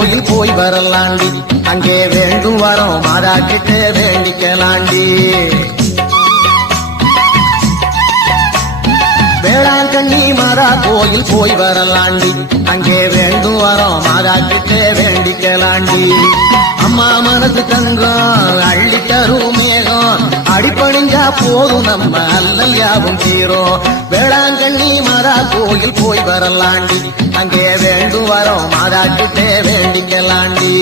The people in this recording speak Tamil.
கோயில் போய் வரலாண்டி, அங்கே வேண்டும் வரோம் மாதா கிட்ட வேண்டிக்கலாண்டி. வேளாங்கண்ணி மாதா கோயில் போய் வரலாண்டி, அங்கே வேண்டும் வரோம் மாதா கிட்ட வேண்டிக்கலாண்டி. அம்மா மனசு தங்கம் அள்ளி தரும் மேகம், அடிப்பணிஞ்சா போதும் நம்ம அல்லல் யாவும் தீரும். வேளாங்கண்ணி மாதா கோயில் போய் வரலாண்டி, அங்கே வேண்டும் வரோம் மாதா கிட்ட வேண்டிக்கலாண்டி.